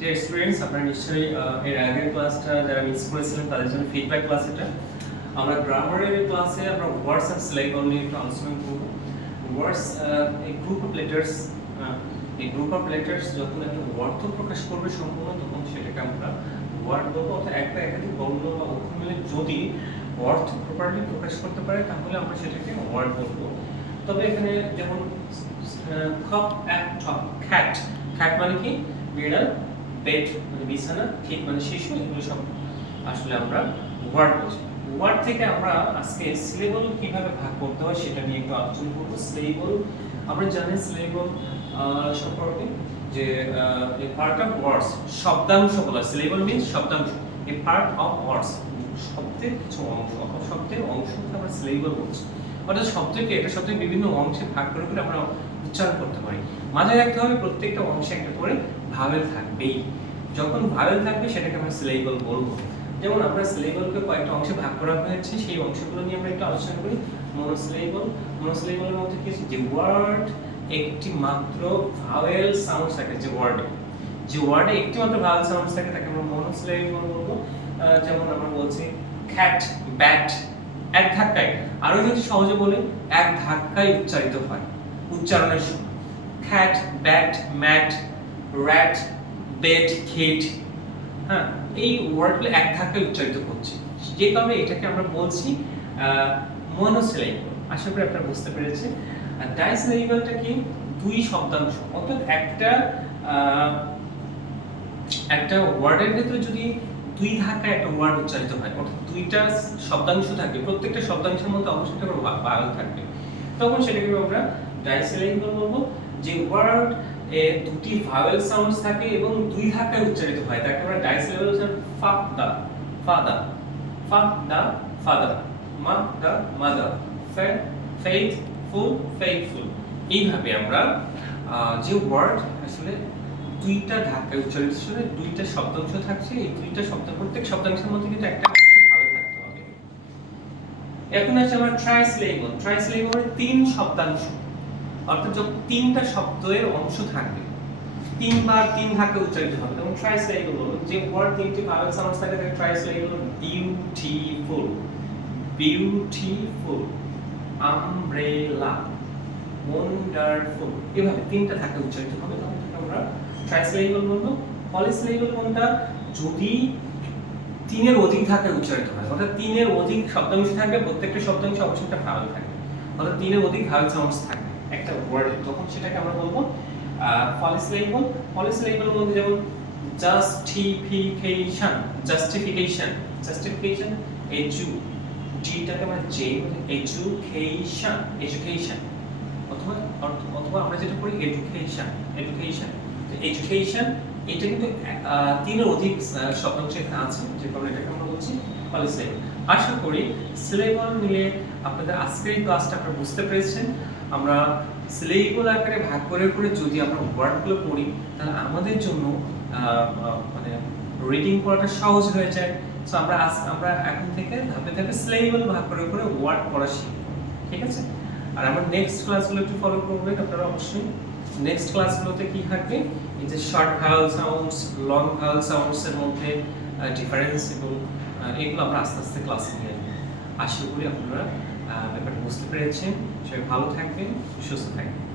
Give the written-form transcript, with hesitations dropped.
যে স্টুডেন্টস আপনারা নিশ্চয়ই এর আগের ক্লাসটা যারা মিস করেছিলেন তাদের জন্য ফিডব্যাক ক্লাস এটা। আমরা গ্রামারের ক্লাসে আমরা ওয়ার্ডস অ্যান্ড সিলেবল নিয়ে একটু আলোচনা করব। ওয়ার্ডস এই গ্রুপ অফ লেটার্স, এই গ্রুপ অফ লেটার্স যখন একটা অর্থ প্রকাশ করবে সম্পূর্ণ, তখন সেটাকে আমরা ওয়ার্ড বলবো। অর্থাৎ একটা একাধিক বর্ণ বা অক্ষর মিলে যদি অর্থ প্রপারলি প্রকাশ করতে পারে তাহলে আমরা সেটাকে ওয়ার্ড বলবো। তবে এখানে যেমন খপ এক ঠপ, খ্যাট, খ্যাট মানে কি বিড়াল, বেড মানে বিছানা, ঠিক মানে শিশু, এগুলো সব আসলে আমরা ওয়ার্ড বলছি। ওয়ার্ড থেকে আমরা আজকে সিলেবল কিভাবে ভাগ করতে হয় সেটা নিয়ে একটু আলোচনা করব। সিলেবল আমরা জানি সিলেবল সম্পর্কে যে এ পার্ট অফ ওয়ার্ডস, শব্দাংশ বলা। সিলেবল মিন্স শব্দাংশ, এ পার্ট অফ ওয়ার্ডস, শব্দের কিছু অংশ, শব্দের অংশকে আমরা সিলেবল বলছি। অর্থাৎ শব্দকে একটা শব্দের বিভিন্ন অংশে ভাগ করে করে আমরা উচ্চারণ করতে পারি। মাথায় রাখতে হবে প্রত্যেকটা অংশে একটা করে ভাওয়েল থাকবেই। যখন ভাওয়েল থাকবে সেটাকে আমরা সিলেবল বলবো। যেমন আমরা সিলেবলকে কয়েকটা অংশে ভাগ করা হয়েছে, সেই অংশগুলো নিয়ে আমরা একটু আলোচনা করি। মনোসিলেবল, মনোসিলেবলের মধ্যে কি আছে, যে ওয়ার্ড একটি মাত্র ভাওয়েল সাউন্ড থাকে, যে ওয়ার্ডে একটি মাত্র ভাওয়েল সাউন্ড থাকে তাকে আমরা মনোসিলেবল বলবো। যেমন আমরা বলছি ক্যাট, ব্যাট, এক ধাক্কায়। আরো যদি সহজে বলি, এক ধাক্কায় উচ্চারিত হয় উচ্চারণের সময়। খ্যাট, ব্যাট, ম্যাট, র্যাট, বেড, খেট, হ্যাঁ, এই ওয়ার্ডগুলো এক ধাক্কায় উচ্চারিত হচ্ছে, যে কারণে এটাকে আমরা বলছি মনোসিলেবল। আশা করি আপনারা বুঝতে পেরেছেন। আর ডাইসিলেবলটা কি, দুই শব্দাংশ। অর্থাৎ একটা ওয়ার্ডের ভিতরে যদি দুই ধাক্কায় একটা ওয়ার্ড উচ্চারিত হয়, অর্থাৎ দুইটা শব্দাংশ থাকে, প্রত্যেকটা শব্দাংশের মধ্যে অবশ্যই একটা ভাওয়েল থাকবে, তখন সেটাকে আমরা ডাইসিলেবল বলবো। যে ওয়ার্ড এ দুটি ভাওয়েল সাউন্ডস থাকে এবং দুই ধাক্কায় উচ্চারিত হয় তাকে আমরা ডাইসিলেবল বলছি। ফাদা, ফাদা, ফাদা, ফাদা, মাদা, মাদা, ফেইথফুল, ফেইথফুল। এইভাবে আমরা যে ওয়ার্ড আসলে দুইটা ধাক্কায় উচ্চারিত হলে দুইটা শব্দাংশ থাকছে, এই দুইটা শব্দ প্রত্যেক শব্দাংশের মধ্যে কিন্তু একটা অংশ ভাওয়েল থাকতে হবে। এখন আছে আমরা ট্রাইসিলেবল। ট্রাইসিলেবলের তিন শব্দাংশ, অর্থাৎ যখন তিনটা শব্দের অংশ থাকবে, তিনবার তিন ধাক্কা উচ্চারিত হবে, তখন ট্রাইসিলেবল বলবো। যে ওয়ার্ড তিনটি ভাওয়েল সাউন্ডস থাকে তাকে ট্রাইসিলেবল। বিউটিফুল, বিউটিফুল, আমব্রেলা, ওয়ান্ডারফুল, এভাবে তিনটা ধাক্কা উচ্চারিত হবে, তখন আমরা ট্রাইসিলেবল বলবো। পলিসিলেবল কোনটা, যদি তিনের অধিক ধাক্কায় উচ্চারিত হয়, অর্থাৎ তিনের অধিক শব্দাংশ থাকবে, প্রত্যেকটা শব্দাংশে অবশ্যই একটা ভাওয়েল থাকবে, অর্থাৎ তিনের অধিক ভাওয়েল সাউন্ডস থাকবে একটা ওয়ার্ডে, তখন সেটাকে আমরা বলবো পলিসিলেবল। পলিসিলেবলের মধ্যে যেমন জাস্টিফিকেশন, জাস্টিফিকেশন, জাস্টিফিকেশন, জিটাকে আমরা জে, এডুকেশন, এডুকেশন, অথবা অথবা আমরা যেটা করি এডুকেশন, এডুকেশন। তো এডুকেশন এটা কিন্তু তিনের অধিক শব্দাংশ এখানে আছে, যে কারণে এটাকে আমরা বলছি পলিসিলেবল। আশা করি সিলেবল নিয়ে আপনাদের আজকের ক্লাসটা আপনারা বুঝতে পেরেছেন। আমরা সিলেবল আকারে ভাগ করে করে যদি আমরা ওয়ার্ডগুলো পড়ি তাহলে আমাদের জন্য মানে রিডিং করাটা সহজ হয়ে যায়। সো আমরা এখন থেকে ধাপে ধাপে সিলেবল ভাগ করে করে ওয়ার্ড পড়া শিখব, ঠিক আছে? আর আমার নেক্সট ক্লাসগুলো একটু ফলো করবেন আপনারা অবশ্যই। নেক্সট ক্লাসগুলোতে কি থাকবে, এই যে short vowel sounds, long vowel sounds এর মধ্যে ডিফারেন্স, এবং এগুলো আমরা আস্তে আস্তে ক্লাসে নিয়ে আসবো। আশা করি আপনারা ব্যাপারটা বুঝতে পেরেছেন। সবাই ভালো থাকবেন, সুস্থ থাকবেন।